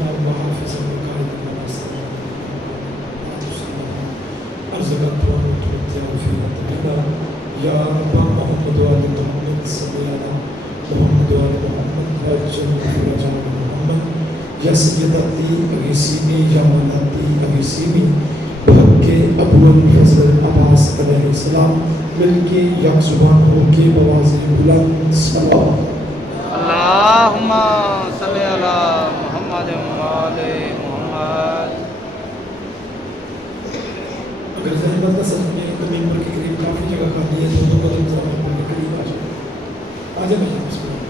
الله وحافظا وقائدا وناصرا أرزقك وتمتع في ربنا يا رب محمد وآل محمد صل على محمد وآل محمد وجل في رجال محمد يا سيد علی اغیثینی یا مولاتی اغیثینی بحق ابو الفضل عباس علیہ السلام مل کے یک زبان ہو کے بواضح بلند صلوات اللہم صلی علی محمد وآل محمد. اگر زحمت کا سب میں ممبر کے قریب کافی جگہ خالی ہے تو دو قدم ذرا ممبر کے قریب آ جائیں بسم اللہ.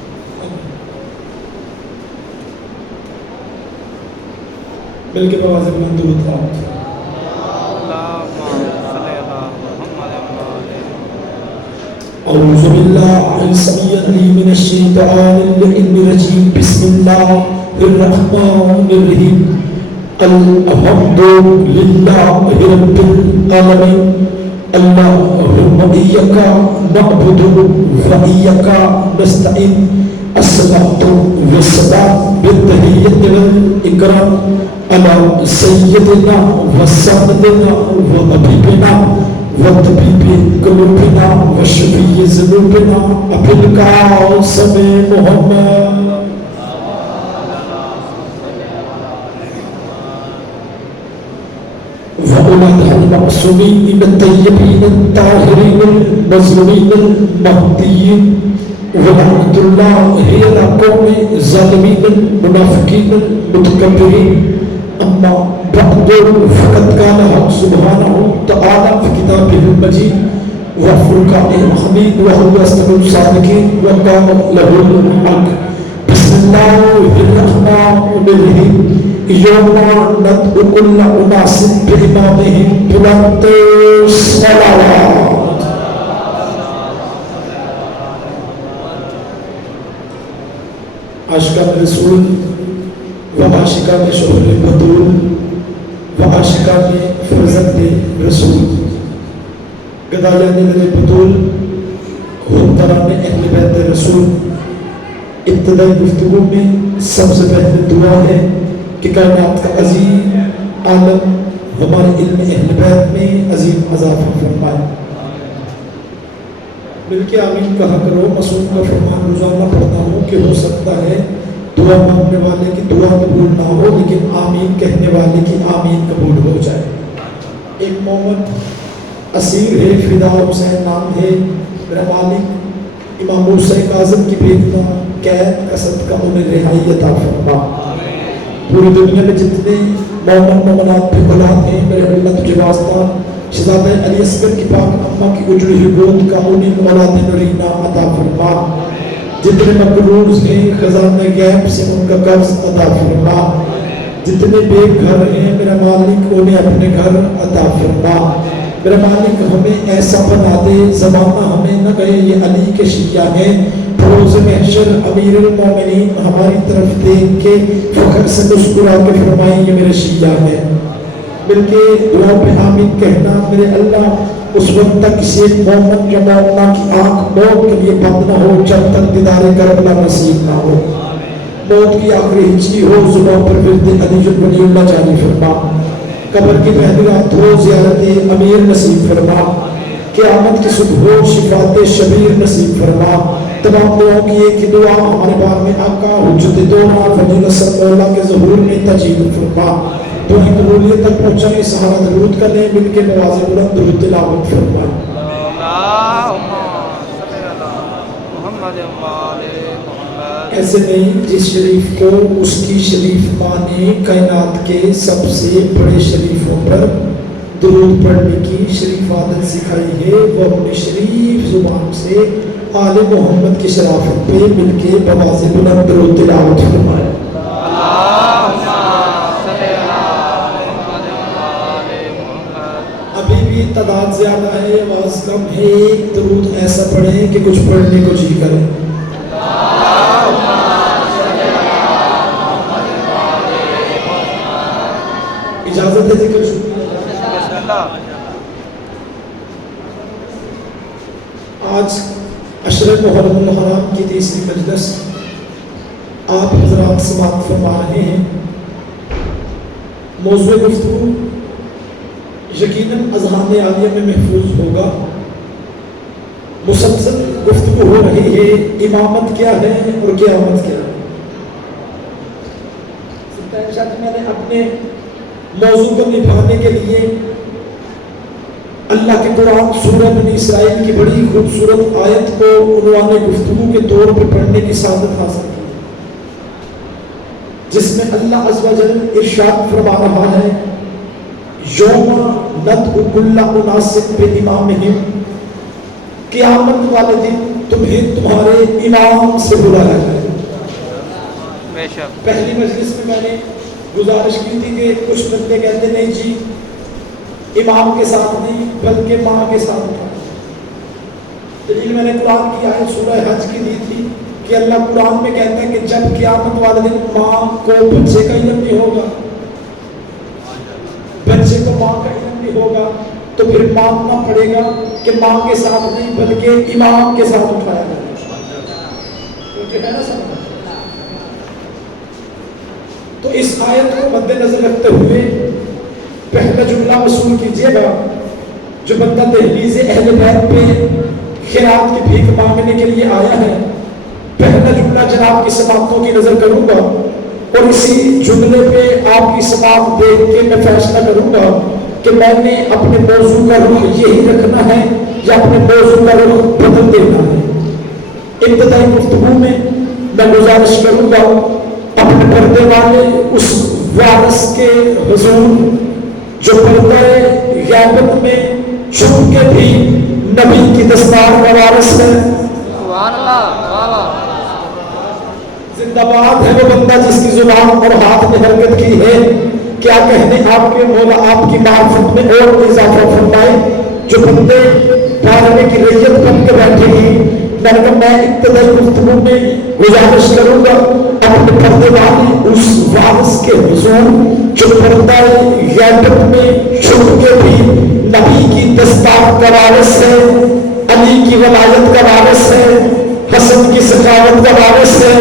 مل کے بواضح بلند درود پاک. أعوذ بالله السميع العليم من الشيطان اللعين الرجيم بسم الله الرحمن الرحيم الحمد لله رب العالمين اللهم إياك نعبد وإياك نستعين الصلاة والسلام بالتحية والإكرام على سيدنا وسندنا وحبيبنا وطبيب قلوبنا وشفيع ذنوبنا أبي القاسم محمد وأولادها المعصومين الطيبين الطاهرين المظلومين المهديين ولعنة الله على قوم الظالمين المنافقين المتكبرين. أما بعد فقد قال سبحانه وتعالى في كتابه المجيد وفرقانه الحميد وهو أصدق الصادقين وقال له الحق. بسم الله الرحمن الرحيم يوم ندعو كل أناس بإمامهم بلند الصلوات. عاشقان رسول و عاشقان شوہر بطول و عاشقان فرزند رسول گدایان در بطول حمدران اہل بیت رسول. ابتدائی گفتگو میں سب سے پہلے دعا ہے کہ کائنات کا عظیم عالم ہمارے علم اہل بیت میں عظیم اضافہ فرمائے. مل کے آمین کہا کرو. معصوم کا فرمان روزانہ پڑھتا ہوں کہ ہو سکتا ہے دعا مانگنے والے کی دعا قبول نہ ہو لیکن آمین کہنے والے کی آمین قبول ہو جائے. ایک مومن اسیر ہے فدا حسین نام ہے میرا مالک امام موسیٰ کاظم کی بیٹا قید کا صدقہ انہیں رہائی عطا فرما. پوری دنیا میں جتنے مومنات پہ اولاد ہیں میرے اللہ تجھے واسطہ شہزادہ علی اصغر کی پاک اماں کی اجڑی ہوئی گود کا انہیں اولاد نرینہ عطا فرما. جتنے مقروض ہیں خزانہ غیب سے ان کا قرض عطا فرما. جتنے بے گھر ہیں میرا مالک انہیں اپنے گھر عطا فرما. میرا مالک ہمیں ایسا بنا دے زمانہ ہمیں نہ کہے یہ علی کے شیعہ ہیں. روز محشر امیر المومنین ہماری طرف دیکھ کے فخر سے مسکرا کے فرمائیں یہ میرے شیعہ ہیں. مل کے دعا پہ آمین کہنا. میرے اللہ اس وقت تک کسی مومن یا مومنہ کی آنکھ موت کے لیے بند نہ ہو جب تک دیدار کربلا نصیب نہ ہو. موت کی آخری ہجری ہو زبان پر ورد علی ولی اللہ جاری فرما. قبر کی پہلی رات ہو زیارت امیر نصیب فرما. قیامت کی صبح ہو شفاعت شبیر نصیب فرما. تمام دعاؤں کی ایک ہی دعا ہمارے بار میں آقا حجت دونا فضل نصر مولا کے ظہور میں تجیب فرما. دعائیں قبولیت تک پہنچانے سہارا درود کا لیں. مل کے نوازِ بلند درود تلاوت فرمائیں. ایسے نہیں جس شریف کو اس کی شریف ماں نے کائنات کے سب سے بڑے شریفوں پر درود پڑھنے کی شریف عادت سکھائی ہے. وہ اپنی شریف زبان سے آل محمد کی شرافت پہ مل کے بواز بلند درود تلاوت فرمائے. ابھی بھی تعداد زیادہ ہے آواز کم ہے. ایک درود ایسا پڑھیں کہ کچھ پڑھنے کو جی کرے. اجازت ہے ذکر شروع. آج عشر محرم الحرام کی تیسری مجلس آپ حضرات سماعت فرما رہے ہیں. موضوع گفتگو یقیناً اذہان عالیہ میں محفوظ ہوگا. مسلسل گفتگو ہو رہی ہے امامت کیا ہے اور قیامت کیا ہے. میں نے اپنے موضوع کو نبھانے کے لیے اللہ کے قرآن سورہ بنی اسرائیل کی بڑی خوبصورت آیت کو عنوان گفتگو کے طور پر پڑھنے کی سعادت حاصل کی، جس میں اللہ عز و جل ارشاد فرما رہا ہے یوم ندعو کل اناس بامامہم، قیامت والے دن تمہیں تمہارے امام سے بلایا جائے. پہلی مجلس میں میں نے گزارش کی تھی کہ کچھ بندے کہتے نہیں جی امام کے ساتھ نہیں بلکہ ماں کے ساتھ تھا. دلیل میں نے قرآن کی آیت سورہ حج کی دی تھی کہ اللہ قرآن میں کہتا ہے کہ جب قیامت والے دن ماں کو بچے کا علم نہیں ہوگا، بچے کو ماں کا علم نہیں ہوگا، تو پھر ماننا پڑے گا کہ ماں کے ساتھ نہیں بلکہ امام کے ساتھ اٹھایا جائے. تو اس آیت کو مد نظر رکھتے ہوئے پہلا جملہ وصول کیجئے گا. جو بندہ دہلیز اہل بیت پہ خیرات کی بھیک مانگنے کے لیے آیا ہے، پہلا جملہ جناب کی سماعتوں کی نظر کروں گا اور اسی جملے پہ آپ کی سماعت دیکھ کے میں فیصلہ کروں گا کہ میں نے اپنے موضوع کا رخ یہی رکھنا ہے یا اپنے موضوع کا رخ بدل دینا ہے. ابتدائی گفتگو میں گزارش کروں گا اپنے پردے والے اس وارث کے حضور جو پردہ غیبت میں چھپ کے بھی نبی کی دستار کا وارث ہے. زندہ باد ہے وہ بندہ جس کی زبان اور ہاتھ میں حرکت کی ہے. کیا کہنے آپ کے مولا آپ کی معرفت میں اور اضافہ فرمائے. جو بندے ڈالنے کی ریت بن کے بیٹھے گی میں ابتدائی گفتگو میں گزارش کروں گا اپنے پردے والے اس وارث کے حضور جو پردہ غیبت میں چھپ کے بھی نبی کی دستار کا وارث ہے، علی کی ولایت کا وارث ہے، حسن کی سخاوت کا وارث ہے،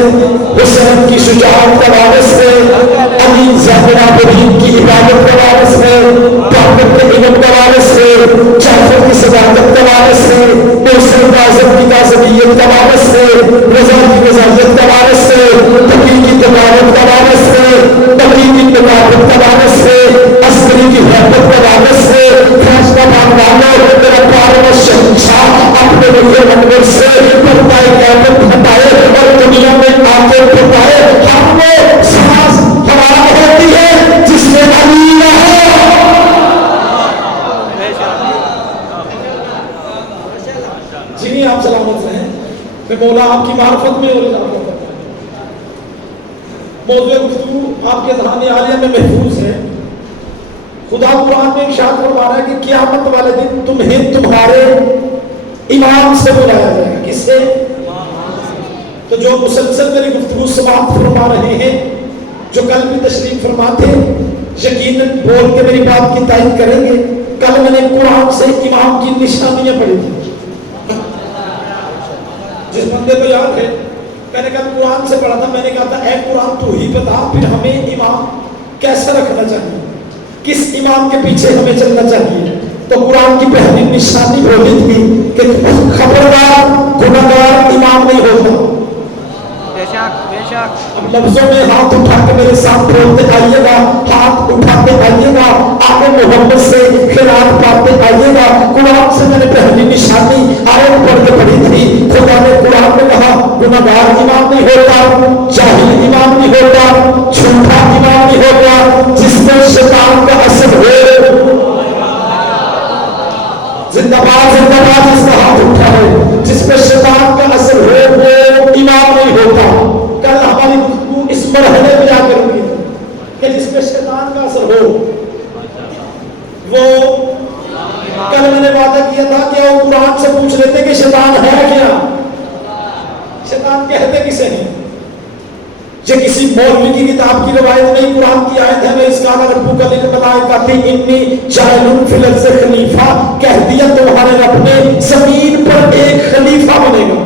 حسین کی شجاعت کا وارث ہے، علی زہرا بریم کی عبادت کا وارث ہے، محمد کے علم کا وارث ہے، جعفر کی صداقت کا وارث ہے، محسن اعظم کی تعصبیت کا وارث ہے، رضا کی رضایت کا وارث ہے، تقی کی تقاوت کا وارث ہے، تقی کی تقاوت کا وارث ہے، عسکری کی حیبت کا وارث ہے. فیصلہ باد والوں میرا پیارا شہنشاہ اپنے روح انور سے پردہ غیبت ہٹائے اور دنیا میں آ کے بتائے ہم وہ سانس حرام ہوتی ہے جس میں علی نہ ہو. جی نہیں آپ سلامت رہیں. میں مولا آپ کی معرفت میں اور اضافہ کرتا ہوں. موضوع گفتگو آپ کے ذہان عالیہ میں محفوظ ہے. خدا قرآن میں ارشاد فرما رہا ہے کہ قیامت والے دن تمہیں تمہارے امام سے بلایا جائے گا. کس سے؟ تو جو مسلسل میری گفتگو سماعت فرما رہے ہیں، جو کل بھی تشریف فرما تھے، یقیناً بول کے میری بات کی تائید کریں گے. کل میں نے قرآن سے امام کی نشانیاں پڑھی تھی. جس بندے کو یاد ہے میں نے کل قرآن سے پڑھا تھا، میں نے کہا تھا اے قرآن تو ہی بتا پھر ہمیں امام کیسا رکھنا چاہیے، کس امام کے پیچھے ہمیں چلنا چاہیے. تو قرآن کی پہلی نشانی بولی تھی کہ خبردار گناہگار امام نہیں ہوتا. اب لفظوں میں ہاتھ اٹھا کے میرے ساتھ بولتے آئیے گا، ہاتھ اٹھاتے آئیے گا، آقا محمد سے خیرات پاتے آئیے گا. قرآن سے میں نے پہلی نشانی آیت پڑھ کے پڑھی تھی. خدا نے قرآن میں کہا گناہگار امام نہیں ہوتا، جاہل امام نہیں ہوتا، جھوٹا امام نہیں ہوتا، جس میں شیطان کا اثر ہو. زندہ باد جس کا ہاتھ اٹھا ہے، جس میں شیطان کا اثر ہو وہ امام نہیں ہوتا. کل ہماری گفتگو اس مرحلے میں جا کر ہوئی کہ جس میں شیطان کا اثر ہو وہ. کل میں نے وعدہ کیا تھا کہ وہ قرآن سے پوچھ لیتے کہ شیطان ہے کیا، شیطان کہتے کسے ہیں. یہ کسی مولوی کی کتاب کی روایت نہیں، قرآن کی آیت ہے. میں اس کا ربک للملائکۃ انی جاعل فی الارض خلیفہ، کہہ دیا تمہارے رب نے زمین پر ایک خلیفہ بنے گا.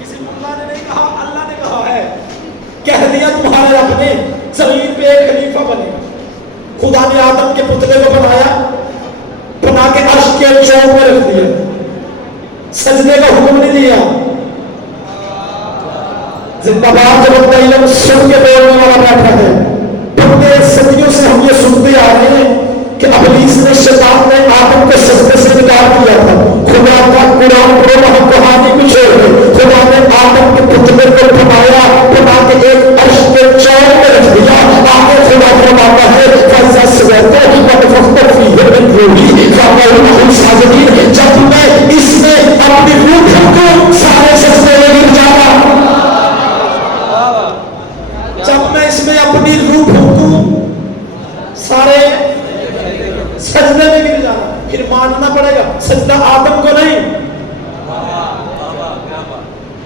کسی اللہ نے نہیں کہا، اللہ نے کہا ہے. کہہ دیا تمہارے رب نے سجدے کا حکم نہیں دیا. زندہ باد جو بندہ علم سن کے بولنے والا بیٹھا ہے. بندے صدیوں سے ہم یہ سنتے آ رہے ہیں کہ ابلیس نے شیطان نے آدم کو سجدے سے نکال دیا تھا. خدا کا قرآن پڑھو وہاں کہانی کچھ اور ہے. خدا نے آدم کے پتلے کو بنایا, بنا کے ایک عرش کے چور میں رکھ دیا. آگے خدا فرماتا ہے فَإِذَا سَجَدْتَ وَنَفَخْتُ فِيهِ مِنْ رُوحِي فَقَعُوا لَهُ سَاجِدِينَ. جب میں اس میں اپنی روح کو سارے سجدے میں گر جانا, جب میں اس میں اپنی روح کو سارے سجدے میں گر جانا. پھر ماننا پڑے گا سجدہ آدم کو نہیں.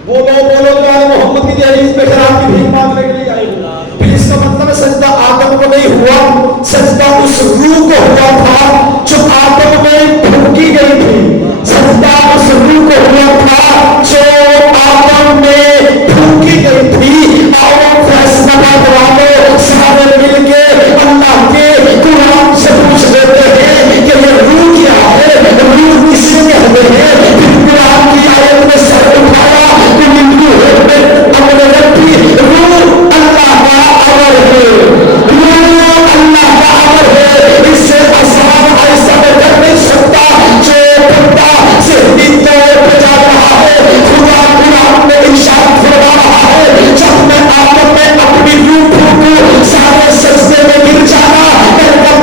بولو بولو تو آل محمد کی دہلیز پہ شراب کی بھیک مانگنے کے لیے آئے ہو. پھر اس کا مطلب ہے سجدہ آدم کو نہیں ہوا, سجدہ اس روح کو ہوا تھا جو آدم میں پھونکی گئی تھی. سجدہ اس روح کو ہوا تھا جو آدم میں پھونکی گئی تھی. اور فیصلہ والوں سارے مل کے اللہ کے قرآن سے پوچھ لیتے ہیں کہ یہ روح کیا ہے, روح کسے کہتے ہیں. پھر قرآن کی آیت میں سر اٹھایا کہ امر ربی, روح اللہ کا امر ہے, روح اللہ کا امر ہے. اس سے آسان ایسا میں کر نہیں سکتا جو بندہ ذہنی طور پہ جا رہا ہے. خدا قرآن میں ارشاد فرما رہا ہے جب میں آدم میں اپنی روح پھونکوں سارے سجدے میں گر جانا.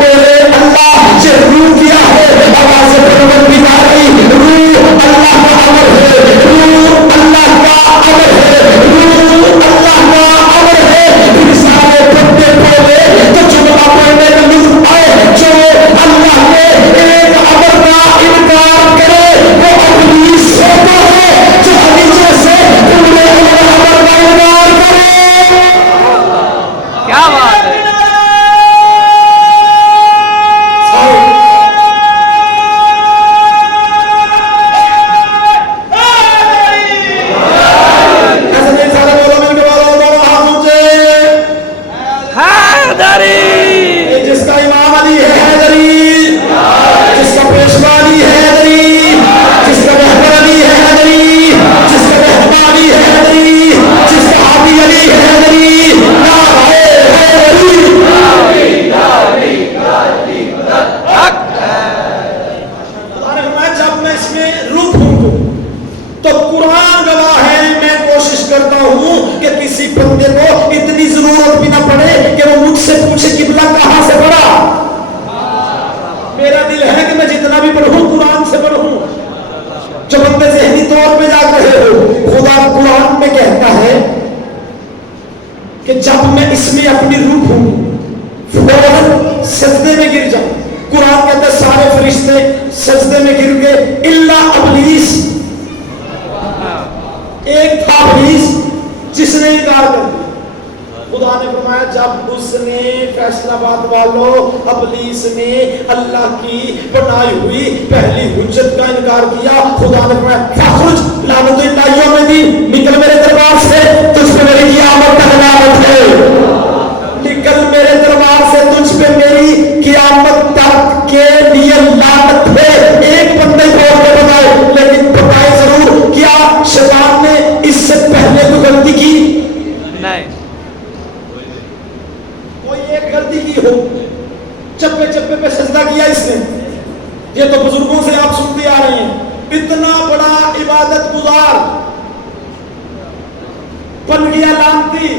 میرے اللہ یہ روح کیا ہے, آواز پروردگاری, روح اللہ کا امر ہے, روح اللہ کا امر ہے, روح اللہ کا امر ہے. پھر سارے بندے بولے تو جملہ پڑھنے میں مل آئے جو اللہ نے ایک امر کا انکار کرے وہ ابلیس ہوتا ہے جو ہمیشہ سے پورے امر کا انکار کرے. کیا بات ہے. جس کا امام علی ہے حیدری, جس کا پیشوا علی ہے حیدری, جس کا رہبر علی ہے حیدری, جس کا رہبر علی ہے حیدری, جس کا حامی علی ہے حیدری. جب میں اس میں روح پھونکوں تو قرآن گواہ ہے, میں کوشش کرتا ہوں کہ کسی بندے کو اتنی ضرورت بھی نہ پڑے کہ وہ مجھ سے پوچھے قبلہ کہاں سے پڑھا. میرا دل ہے کہ میں جتنا بھی پڑھوں قرآن سے پڑھوں. جو بندے ذہنی طور پہ جا رہے ہو, خدا قرآن میں کہتا ہے کہ جب میں اس میں اپنی روح پھونکوں فوراً سجدے میں گر جاؤں. قرآن کہتا ہے سارے فرشتے سجدے میں گر گئے الا ابلیس. ایک تھا ابلیس جس نے انکار کر دیا. خدا نے فرمایا جب اس نے فیصلہ باد والوں ابلیس نے اللہ کی بنائی ہوئی پہلی حجت کا انکار کیا, خدا نے فرمایا فخرج لعنت اللہ یوم الدین, نکل میرے دربار سے, تجھ پہ میری قیامت تک لعنت ہے. نکل میرے دربار سے, تجھ پہ میری قیامت تک کے لیے لعنت ہے. ایک بندے کو بتائے, لیکن بتائے ضرور کیا شیطان نے اس سے پہلے کوئی غلطی کی نہیں. کوئی ایک غلطی کی ہو, چپے چپے پہ سجدہ کیا اس نے. یہ تو بزرگوں سے آپ سنتے آ رہے ہیں. اتنا بڑا عبادت گزار بن گیا لعنتی.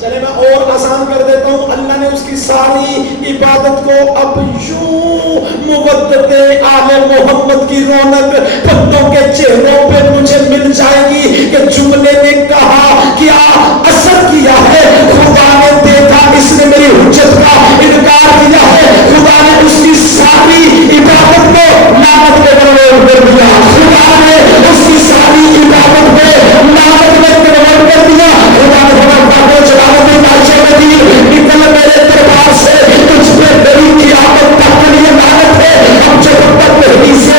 چلے میں اور آسان کر دیتا ہوں, اللہ نے اس کی ساری عبادت کو اب یوں مودت آل محمد کی رونق بندوں کے چہروں پہ مجھے مل جائے گی کہ جملے نے کہا کیا اثر کیا ہے. خدا نے دیکھا اس نے میری حجت کا انکار کیا ہے, خدا نے اس کی ساری عبادت کو لعنت میں کنورٹ کر دیا. خدا نے اس کی ساری عبادت کو لعنت میں کنورٹ کر دیا. خدا نے نکل میرے دربار سے, تجھ پہ میری قیامت تک کے لیے لعنت ہے. اب جب تک نہیں سے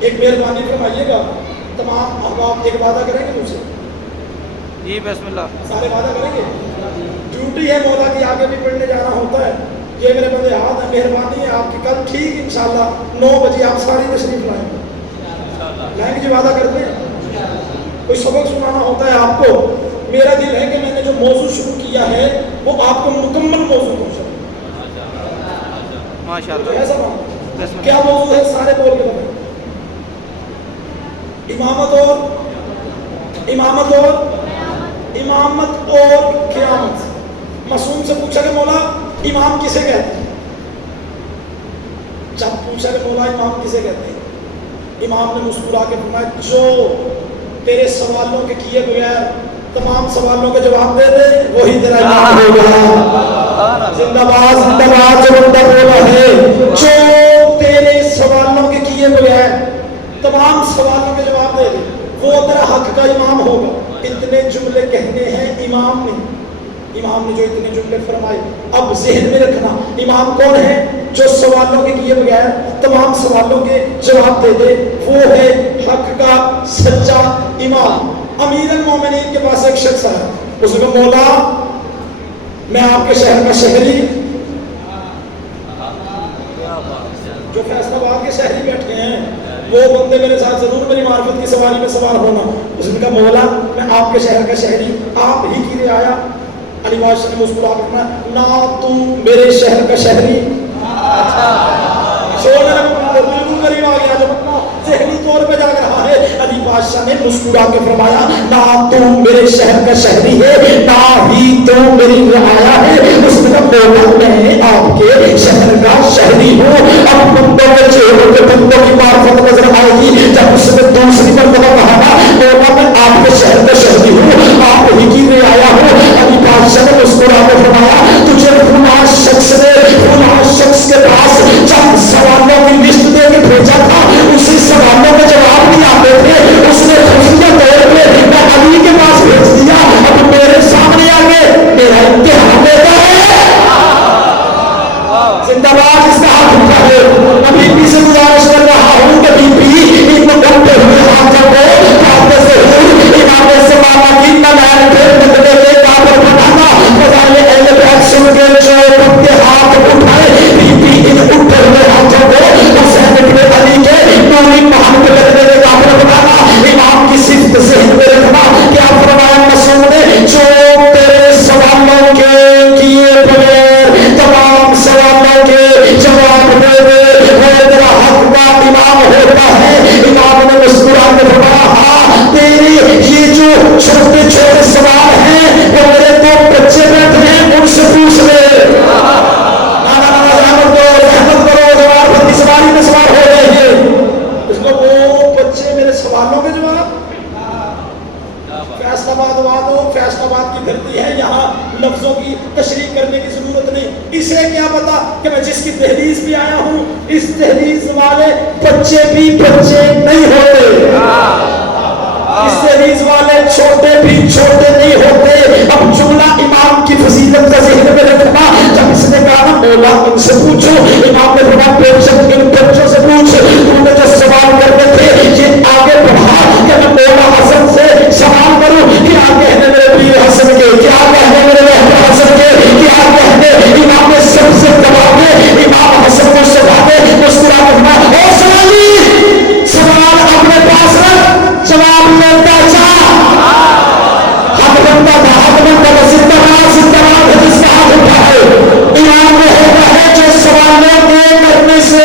ایک مہربانی فرمائیے گا، تمام احباب ایک وعدہ کریں گے مجھ سے؟ جی بسم اللہ. سارے وعدہ کریں گے؟ ڈیوٹی ہے مولا کی، آگے بھی پڑھنے جانا ہوتا ہے. یہ میرے بندے ہاتھ ہیں، مہربانی ہے آپ کی. کل ٹھیک انشاءاللہ 9 بجے آپ ساری تشریف لائیں گے جی، وعدہ کرتے ہیں. کوئی سبق سنانا ہوتا ہے آپ کو، میرا دل ہے کہ میں نے جو موضوع شروع کیا ہے وہ آپ کو مکمل موضوع پہنچا. ماشاء تو اللہ. ایسا بات کیا موضوع ہے؟ سارے بول کے بتائیں. امامت اور قیامت. معصوم سے پوچھا کہ مولا امام کسے کہتے ہیں؟ جب پوچھا کہ مولا امام کسے کہتے ہیں، امام نے مسکرا کے فرمایا جو تیرے سوالوں کے کیے بغیر تمام سوالوں کے جواب دے دے وہی تیرا امام ہوگا. زندہ باد زندہ باد. جو بندہ بولا ہے جو تیرے سوالوں کے کیے بغیر تمام سوالوں کے جواب دے دے وہ تیرا حق کا امام ہوگا. اتنے جملے کہنے ہیں امام نے جو اتنے جملے فرمائے. اب ذہن میں رکھنا، امام کون ہے؟ جو سوالوں کے کیے بغیر تمام سوالوں کے جواب دے دے، وہ ہے حق کا سچا امام. امیر المومنین کے پاس ایک شخص ہے، اس نے کہا مولا میں آپ کے شہر کا شہری، جو فیصلہ آباد کے شہری بیٹھے ہیں وہ بندے میرے ساتھ ضرور میری معرفت کی سواری میں سوار ہونا. اس نے کہا مولا میں آپ کے شہر کا شہری، آپ ہی کی لیے آیا. علی بادشاہ نے مسکرا کر کہا نہ تو میرے شہر کا شہری. قریب آ گیا جب اپنا ذہنی طور پہ جا رہا ہے. علی بادشاہ نے مسکرا کے فرمایا نہ تو میرے شہر کا شہری ہے نہ ہی تو میری رعایا ہے. اس نے کہا مولا میں آپ کے شہر کا شہری ہوں. اب بندوں کے چہروں پہ بندوں کی معرفت نظر آئے گی. جب اس نے دوسری مرتبہ کہا نا مولا میں آپ کے شہر کا شہری ہوں، آپ ہی کی رعایا ہوں. علی بادشاہ نے مسکرا کے فرمایا تجھے فلاں شخص نے فلاں شخص کے پاس چند سوالوں کی لسٹ دے کے بھیجا تھا، اسی سوالوں کے جواب نہیں آتے تھے. اس نے خفیہ طور پہ میں علی کے پاس بھیج دیا. اب میرے سامنے آ کے میرا امتحان لیتا ہے. زندہ باد. اس کا ہاتھ اٹھا ہے. ابھی بھی سے گزارش کر رہا ہوں کہ بی ان کو کرتے ہوئے ہاتھوں کو کاٹتے سے امام سے ماما کی نمائن پھر مدلے کے کابر بنانا. فضائل اہل بیت سن کے جو پتے ہاتھ اٹھائے بی ان اٹھے ہوئے ہاتھوں کو حسین ابن علی کے نوری محل کے بدلے کے کابر بنانا. امام کی صفت ذہن میں رکھنا. کیا فرمایا مسعود نے جو تیرے سوالوں کے کیے بغیر تمام سوالوں کے جواب دے دے وہ تیرا حق کا امام ہوتا ہے. امام نے مسکرا کے فرمایا ہاں تیری یہ جو چھوٹے چھوٹے سوال ہیں وہ میرے دو بچے بیٹھے ہیں ان سے پوچھ لے. سواری میں سوار ہو رہے ہیں. اس کو وہ بچے میرے سوالوں کے جواب. فیصلہ آباد والوں، فیصلہ آباد کی دھرتی ہے، یہاں لفظوں کی تشریح کرنے کی ضرورت نہیں. اسے کیا پتا کہ میں جس کی دہلیز بھی آیا ہوں اس دہلیز والے بچے بھی بچے نہیں ہوتے، اس دہلیز والے چھوٹے بھی چھوٹے نہیں ہوتے. اب جملہ امام کی فضیلت کا ذہن میں رکھنا. جب اس نے کہا نا مولا ان سے پوچھو، امام نے فرمایا بے شک ان بچوں سے پوچھ. تم نے جو سوال کرنے تھے یہ آگے بڑھا کہ میں مولا حسن سے سوال کروں. کیا کہنے میرے پیر حسن کے، کیا کہنے میرے رہبر حسن کے، کیا کہنے امام نے سب سے دبا کے امام حسن کو سبا کے مسکرا کے فرمایا او سوالی سوال اپنے پاس رکھ، جواب ملتا جا. حق بنتا تھا، حق بنتا تھا. زندہ باد زندہ باد. جس کا ہاتھ اٹھا ہے امام وہ ہوتا ہے جو سوالوں کے کرنے سے